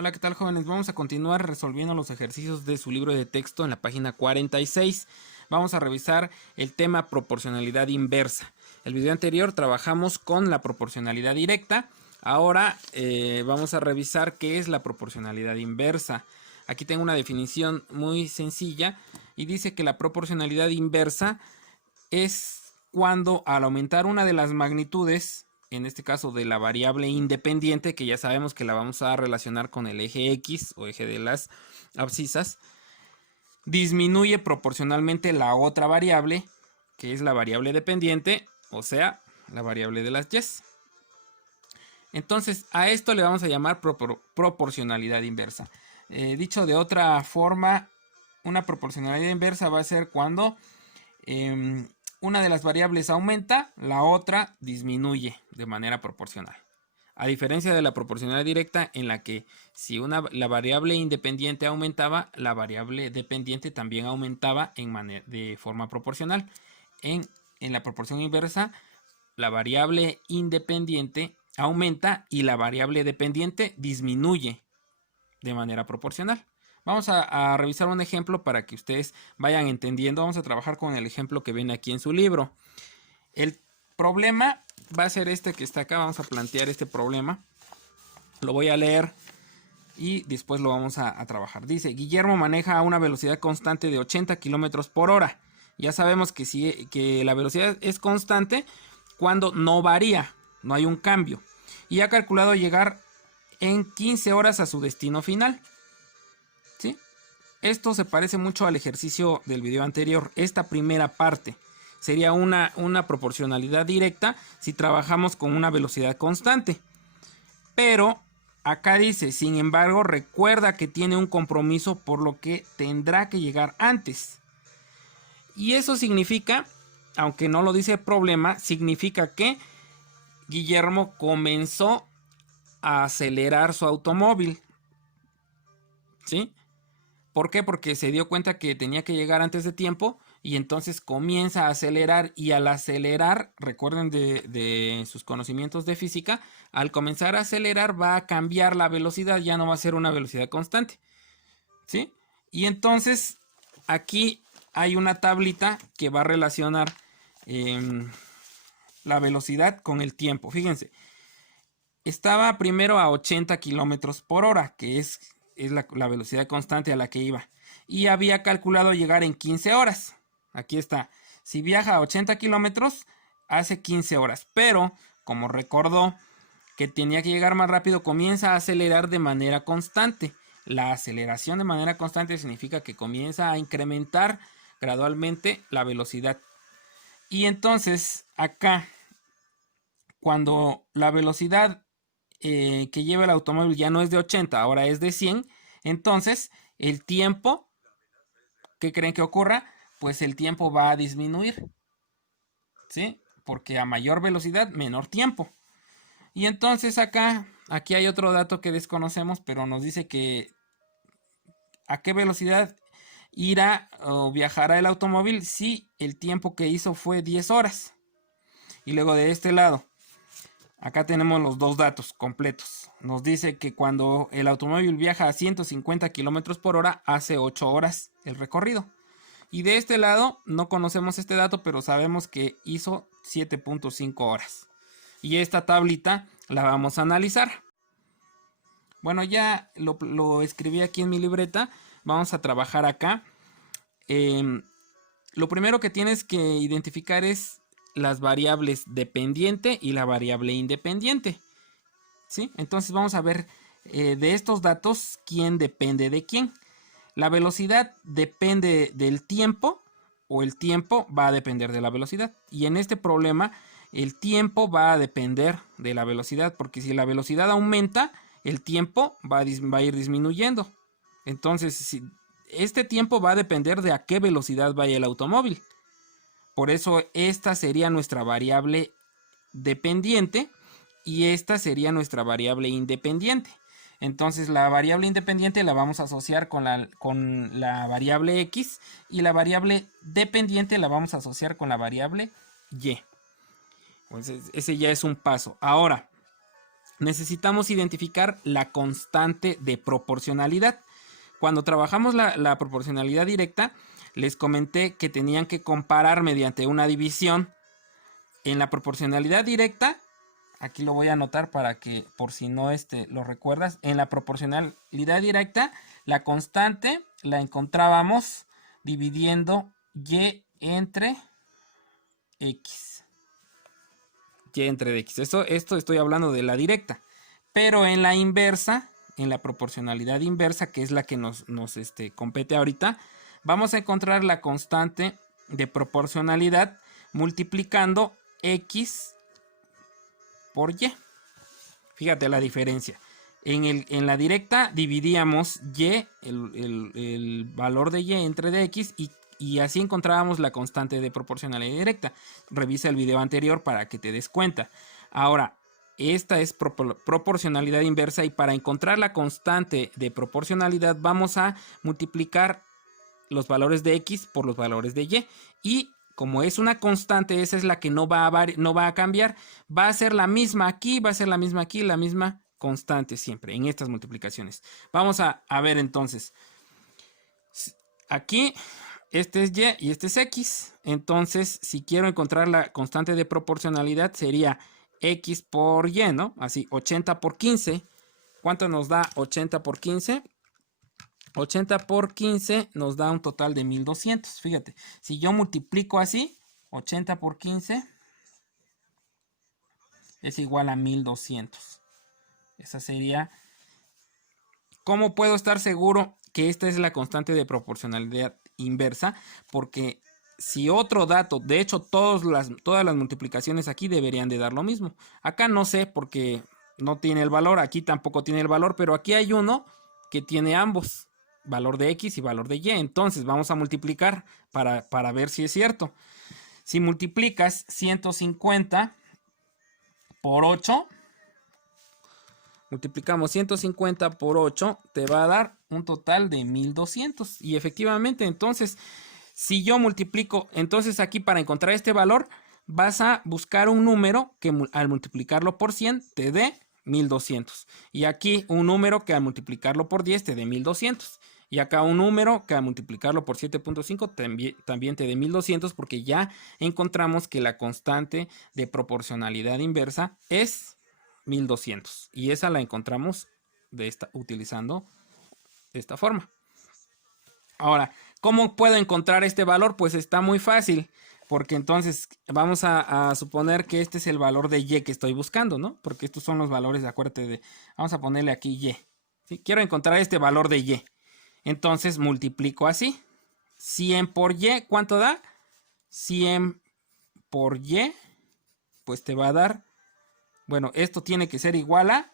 Hola, ¿qué tal, jóvenes? Vamos a continuar resolviendo los ejercicios de su libro de texto en la página 46. Vamos a revisar el tema proporcionalidad inversa. El video anterior trabajamos con la proporcionalidad directa. Ahora vamos a revisar qué es la proporcionalidad inversa. Aquí tengo una definición muy sencilla y dice que la proporcionalidad inversa es cuando al aumentar una de las magnitudes, en este caso de la variable independiente, que ya sabemos que la vamos a relacionar con el eje X o eje de las abscisas, disminuye proporcionalmente la otra variable, que es la variable dependiente, o sea, la variable de las Y. Entonces, a esto le vamos a llamar proporcionalidad inversa. Dicho de otra forma, una proporcionalidad inversa va a ser cuando una de las variables aumenta, la otra disminuye de manera proporcional. A diferencia de la proporcionalidad directa, en la que si la variable independiente aumentaba, la variable dependiente también aumentaba de forma proporcional. En la proporción inversa, la variable independiente aumenta y la variable dependiente disminuye de manera proporcional. Vamos a revisar un ejemplo para que ustedes vayan entendiendo. Vamos a trabajar con el ejemplo que ven aquí en su libro. El problema va a ser este que está acá. Vamos a plantear este problema. Lo voy a leer y después lo vamos a trabajar. Dice, Guillermo maneja a una velocidad constante de 80 kilómetros por hora. Ya sabemos que la velocidad es constante cuando no varía, no hay un cambio. Y ha calculado llegar en 15 horas a su destino final. ¿Sí? Esto se parece mucho al ejercicio del video anterior. Esta primera parte sería una proporcionalidad directa si trabajamos con una velocidad constante. Pero acá dice, sin embargo, recuerda que tiene un compromiso, por lo que tendrá que llegar antes. Y eso significa, aunque no lo dice el problema, significa que Guillermo comenzó a acelerar su automóvil. ¿Sí? ¿Por qué? Porque se dio cuenta que tenía que llegar antes de tiempo y entonces comienza a acelerar, y al acelerar, recuerden de sus conocimientos de física, al comenzar a acelerar va a cambiar la velocidad, ya no va a ser una velocidad constante. ¿Sí? Y entonces aquí hay una tablita que va a relacionar la velocidad con el tiempo. Fíjense, estaba primero a 80 kilómetros por hora, que es la velocidad constante a la que iba. Y había calculado llegar en 15 horas. Aquí está. Si viaja a 80 kilómetros, hace 15 horas. Pero, como recordó que tenía que llegar más rápido, comienza a acelerar de manera constante. La aceleración de manera constante significa que comienza a incrementar gradualmente la velocidad. Y entonces, acá, cuando la velocidad que lleva el automóvil ya no es de 80, ahora es de 100, entonces el tiempo, ¿qué creen que ocurra? Pues el tiempo va a disminuir, ¿sí? Porque a mayor velocidad, menor tiempo. Y entonces aquí hay otro dato que desconocemos, pero nos dice que a qué velocidad irá o viajará el automóvil si el tiempo que hizo fue 10 horas. Y luego de este lado, acá tenemos los dos datos completos. Nos dice que cuando el automóvil viaja a 150 kilómetros por hora, hace 8 horas el recorrido. Y de este lado, no conocemos este dato, pero sabemos que hizo 7.5 horas. Y esta tablita la vamos a analizar. Bueno, ya lo escribí aquí en mi libreta. Vamos a trabajar acá. Lo primero que tienes que identificar es las variables dependiente y la variable independiente. ¿Sí? Entonces vamos a ver de estos datos quién depende de quién. La velocidad depende del tiempo, o el tiempo va a depender de la velocidad. Y en este problema el tiempo va a depender de la velocidad, porque si la velocidad aumenta, el tiempo va a ir disminuyendo. Entonces, este tiempo va a depender de a qué velocidad vaya el automóvil. Por eso esta sería nuestra variable dependiente y esta sería nuestra variable independiente. Entonces la variable independiente la vamos a asociar con la variable X, y la variable dependiente la vamos a asociar con la variable Y. Entonces ese ya es un paso. Ahora, necesitamos identificar la constante de proporcionalidad. Cuando trabajamos la proporcionalidad directa, les comenté que tenían que comparar mediante una división. En la proporcionalidad directa, aquí lo voy a anotar para que, por si no lo recuerdas, en la proporcionalidad directa, la constante la encontrábamos dividiendo y entre x. Y entre x. Esto estoy hablando de la directa. Pero en la inversa, en la proporcionalidad inversa, que es la que nos compete ahorita, vamos a encontrar la constante de proporcionalidad multiplicando x por y. Fíjate la diferencia. En la directa dividíamos y, el valor de y entre de x, y así encontrábamos la constante de proporcionalidad directa. Revisa el video anterior para que te des cuenta. Ahora, esta es proporcionalidad inversa, y para encontrar la constante de proporcionalidad vamos a multiplicar los valores de x por los valores de y. Y como es una constante, esa es la que no va a cambiar. Va a ser la misma aquí, va a ser la misma aquí, la misma constante siempre en estas multiplicaciones. Vamos a ver entonces. Aquí este es y y este es x. Entonces, si quiero encontrar la constante de proporcionalidad, sería x por y, ¿no? Así, 80 por 15. ¿Cuánto nos da 80 por 15? 80 por 15 nos da un total de 1200. Fíjate, si yo multiplico así, 80 por 15 es igual a 1200. Esa sería. ¿Cómo puedo estar seguro que esta es la constante de proporcionalidad inversa? Porque si otro dato, de hecho todas las multiplicaciones aquí deberían de dar lo mismo. Acá no sé porque no tiene el valor, aquí tampoco tiene el valor, pero aquí hay uno que tiene ambos, valor de x y valor de y. Entonces vamos a multiplicar para ver si es cierto. Si multiplicas 150 por 8, multiplicamos 150 por 8, te va a dar un total de 1200. Y efectivamente, entonces, si yo multiplico, entonces aquí para encontrar este valor, vas a buscar un número que al multiplicarlo por 100 te dé 1200. Y aquí un número que al multiplicarlo por 10 te dé 1200. Y acá un número que al multiplicarlo por 7.5 también te dé 1200, porque ya encontramos que la constante de proporcionalidad inversa es 1200. Y esa la encontramos utilizando de esta forma. Ahora, ¿cómo puedo encontrar este valor? Pues está muy fácil. Porque entonces vamos a suponer que este es el valor de y que estoy buscando, ¿no? Porque estos son los valores, acuérdate vamos a ponerle aquí y. ¿Sí? Quiero encontrar este valor de y. Entonces multiplico así. 100 por y, ¿cuánto da? 100 por y, pues te va a dar, bueno, esto tiene que ser igual a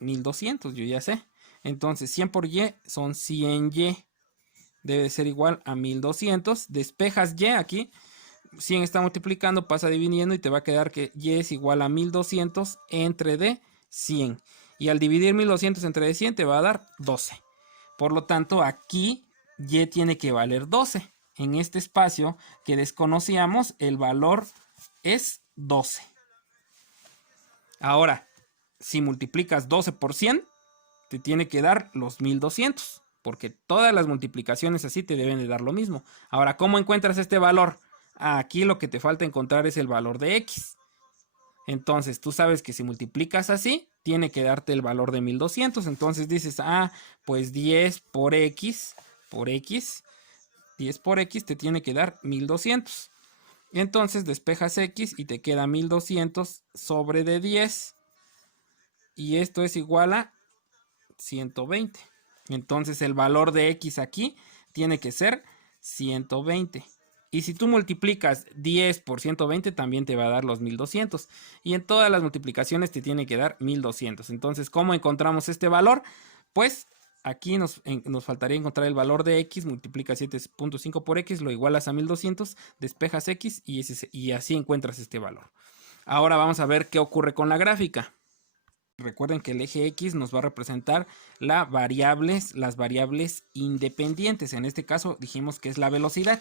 1200, yo ya sé. Entonces 100 por y son 100y. Debe ser igual a 1200. Despejas y aquí. 100 está multiplicando, pasa dividiendo y te va a quedar que y es igual a 1200 entre de 100. Y al dividir 1200 entre de 100 te va a dar 12. Por lo tanto, aquí y tiene que valer 12. En este espacio que desconocíamos, el valor es 12. Ahora, si multiplicas 12 por 100, te tiene que dar los 1200. Porque todas las multiplicaciones así te deben de dar lo mismo. Ahora, ¿cómo encuentras este valor? Aquí lo que te falta encontrar es el valor de x. Entonces, tú sabes que si multiplicas así, tiene que darte el valor de 1200. Entonces dices, pues 10 por x, 10 por x te tiene que dar 1200. Entonces despejas x y te queda 1200 sobre de 10. Y esto es igual a 120. Entonces el valor de x aquí tiene que ser 120. Y si tú multiplicas 10 por 120 también te va a dar los 1200. Y en todas las multiplicaciones te tiene que dar 1200. Entonces, ¿cómo encontramos este valor? Pues aquí nos faltaría encontrar el valor de x. Multiplica 7.5 por x, lo igualas a 1200, despejas x y así encuentras este valor. Ahora vamos a ver qué ocurre con la gráfica. Recuerden que el eje X nos va a representar las variables independientes. En este caso dijimos que es la velocidad.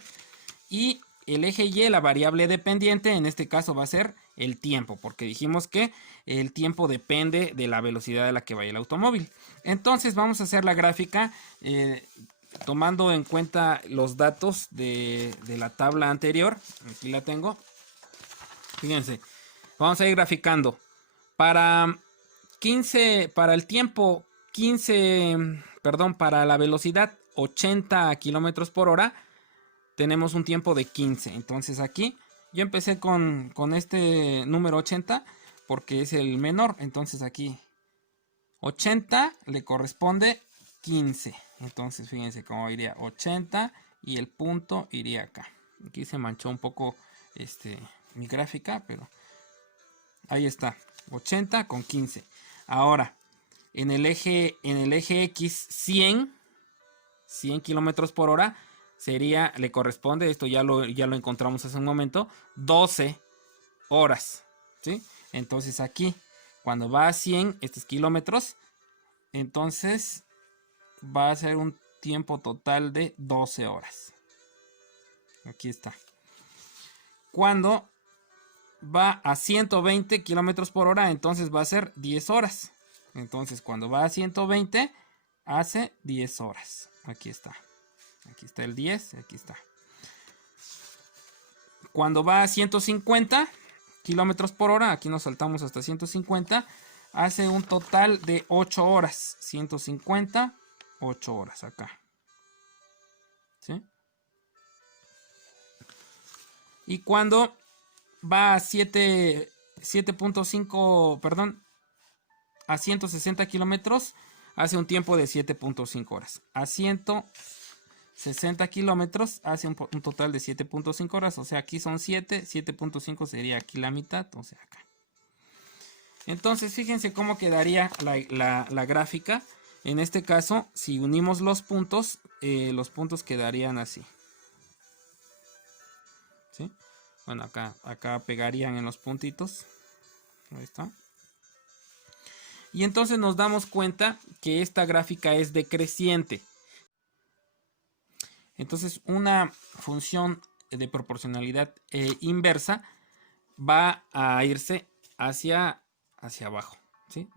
Y el eje Y, la variable dependiente, en este caso va a ser el tiempo, porque dijimos que el tiempo depende de la velocidad a la que vaya el automóvil. Entonces vamos a hacer la gráfica tomando en cuenta los datos de la tabla anterior. Aquí la tengo. Fíjense, vamos a ir graficando. Para el tiempo 15, perdón, para la velocidad 80 kilómetros por hora, tenemos un tiempo de 15. Entonces aquí yo empecé con este número 80 porque es el menor. Entonces aquí 80 le corresponde 15. Entonces fíjense cómo iría 80 y el punto iría acá. Aquí se manchó un poco mi gráfica, pero ahí está, 80 con 15. Ahora, en el eje X, 100 kilómetros por hora sería, le corresponde, esto ya lo encontramos hace un momento, 12 horas, ¿sí? Entonces aquí, cuando va a 100 estos kilómetros, entonces va a ser un tiempo total de 12 horas. Aquí está. Cuando va a 120 kilómetros por hora, entonces va a ser 10 horas. Entonces, cuando va a 120, hace 10 horas. Aquí está. Aquí está el 10, aquí está. Cuando va a 150 kilómetros por hora, aquí nos saltamos hasta 150, hace un total de 8 horas. 150, 8 horas acá. ¿Sí? Y cuando va a 7.5, perdón, a 160 kilómetros, hace un tiempo de 7.5 horas. A 160 kilómetros hace un total de 7.5 horas. O sea, aquí son 7, 7.5 sería aquí la mitad, o sea, acá. Entonces, fíjense cómo quedaría la gráfica. En este caso, si unimos los puntos quedarían así. ¿Sí? Bueno, acá pegarían en los puntitos. Ahí está. Y entonces nos damos cuenta que esta gráfica es decreciente. Entonces una función de proporcionalidad inversa va a irse hacia abajo, ¿sí?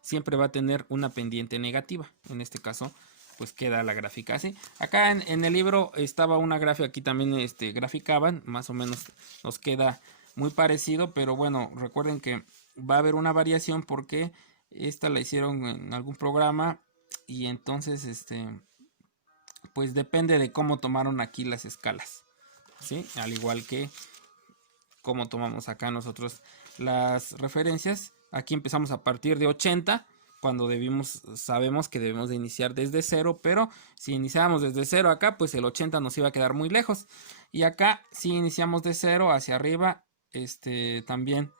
Siempre va a tener una pendiente negativa. En este caso, pues queda la gráfica así. Acá en el libro estaba una gráfica, aquí también graficaban, más o menos nos queda muy parecido, pero bueno, recuerden que va a haber una variación porque esta la hicieron en algún programa y entonces pues depende de cómo tomaron aquí las escalas, ¿sí? Al igual que como tomamos acá nosotros las referencias. Aquí empezamos a partir de 80 cuando sabemos que debemos de iniciar desde 0, pero si iniciamos desde 0 acá, pues el 80 nos iba a quedar muy lejos. Y acá si iniciamos de 0 hacia arriba, también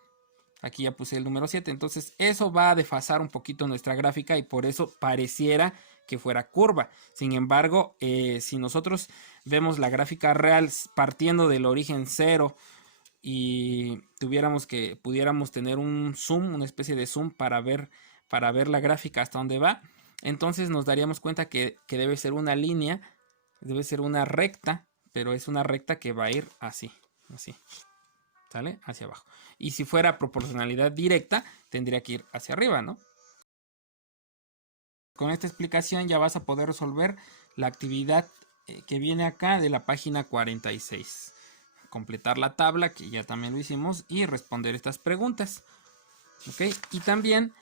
aquí ya puse el número 7, entonces eso va a desfasar un poquito nuestra gráfica y por eso pareciera que fuera curva. Sin embargo, si nosotros vemos la gráfica real partiendo del origen 0 y pudiéramos tener un zoom, una especie de zoom para ver la gráfica hasta dónde va, entonces nos daríamos cuenta que debe ser una línea, debe ser una recta, pero es una recta que va a ir así, ¿sale? Hacia abajo. Y si fuera proporcionalidad directa, tendría que ir hacia arriba, ¿no? Con esta explicación ya vas a poder resolver la actividad que viene acá de la página 46. Completar la tabla, que ya también lo hicimos, y responder estas preguntas. ¿Ok? Y también,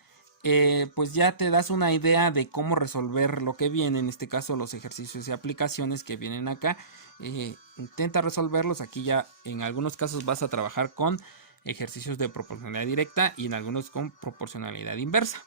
pues ya te das una idea de cómo resolver lo que viene, en este caso los ejercicios y aplicaciones que vienen acá. Intenta resolverlos. Aquí ya en algunos casos vas a trabajar con ejercicios de proporcionalidad directa y en algunos con proporcionalidad inversa.